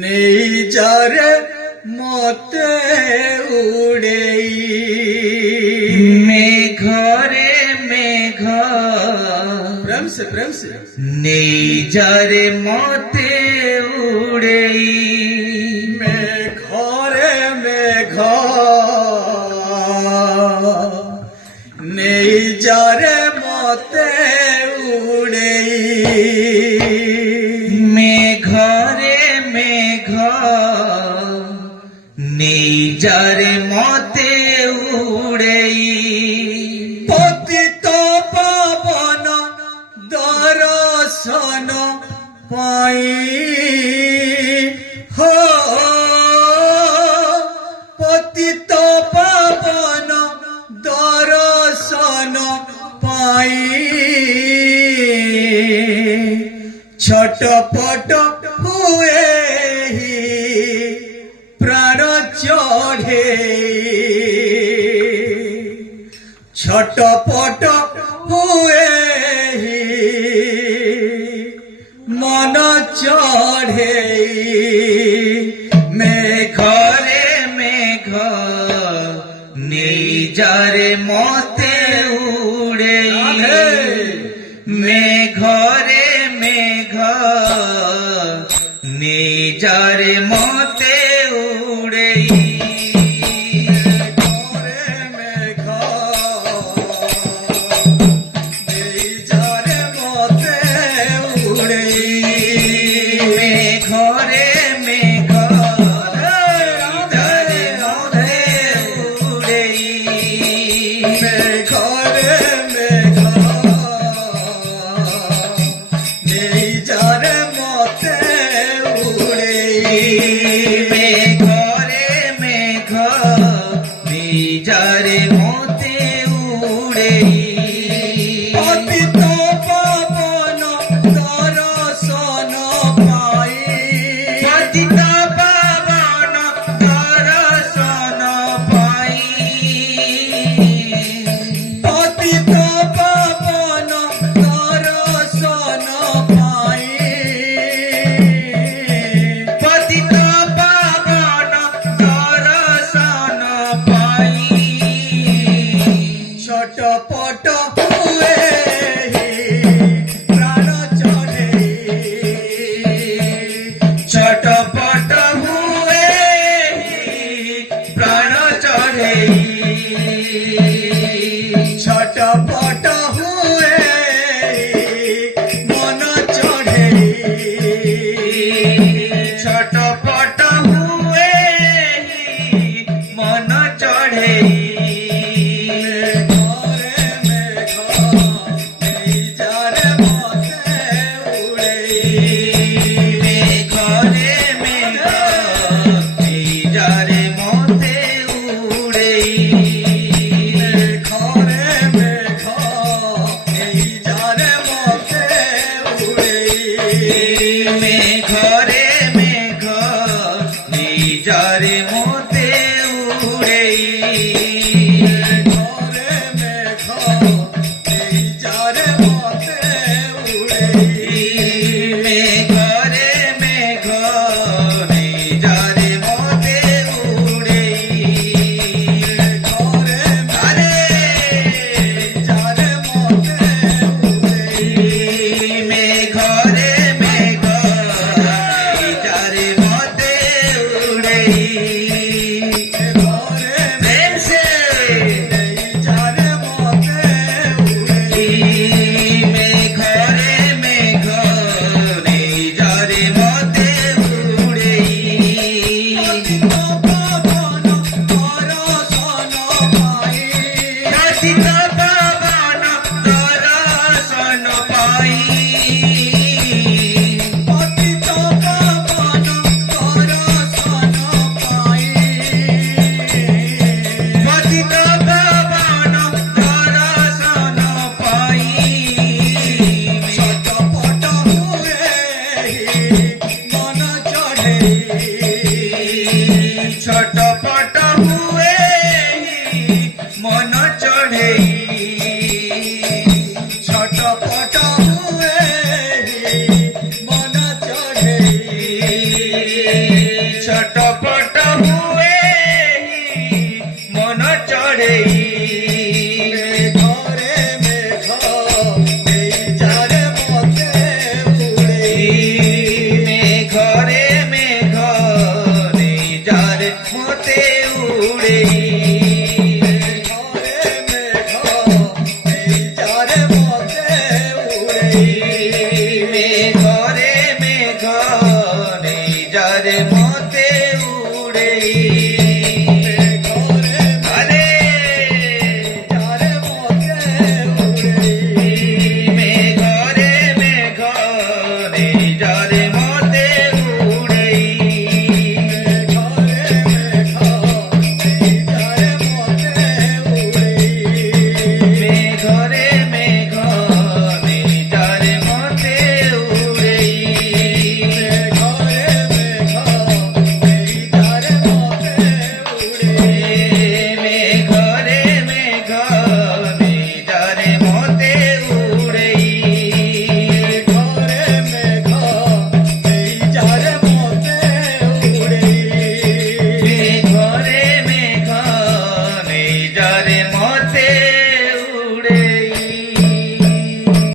নেই যারে মতে উড়েই মেঘরে মেঘ প্রেম সে নেই যারে মতে উড়েই মেঘরে মেঘ নেই যারে মতে উড়েই মেঘরে মেঘ নেই যারে মতে উড়েই পতিত পাবন দর্শন পাই হো পতিত পাবন দর্শন পাই ছটপট হুয়ে প্রাণ চढ़े ছটপট হুয়ে মন চढ़े মেঘরে মেঘ নেই যারে মতে উড়েই মেঘরে মেঘ নেই যারে মতে উড়েই মেঘরে মেঘ যারে মতে উড়েই ঘরে মেঘ নেই যারে মতে উড়ে মেঘরে মেঘ নেই যারে মতে উড়েই পতিত পাবন দর্শন পাই পতিত পাবন দর্শন পাই পতিত পাবন দর্শন পাই পতিত পাবন দর্শন পাই ছটপট হুয়ে প্রাণ চढ़े ছটপট হুয়ে প্রাণ চढ़ে ছটপট হুয়ে মন চढ़े ছটপট হুয়ে মন চढ़ে ঘরে মেঘ নেই যারে মতে উড়ে মেঘরে মেঘ নেই যারে মতে উড়েই ঘরে মেঘ নেই যারে মতে উড়ে মেঘরে মেঘ নেই যারে মতে উড়েই ঘরে মেঘ নেই যারে মতে উড়ে মেঘরে মেঘ নেই যারে মতে উড়েই ঘরে আরে যারে মতে উড়ে মেঘরে মেঘ নেই যারে মতে উড়েই ঘরে প্রেম সে নেই যারে মতে উড়ে মেঘরে মেঘ নেই যারে মতে উড়েই পতিত পাবন দর্শন পাই পতিত পাবন দর্শন পাই পতিত পাবন দর্শন পাই পতিত পাবন দর্শন পাই ছটপট হুয়ে মন চढ़े ছটপট হুয়ে মন চढ़ে ছটপট হুয়ে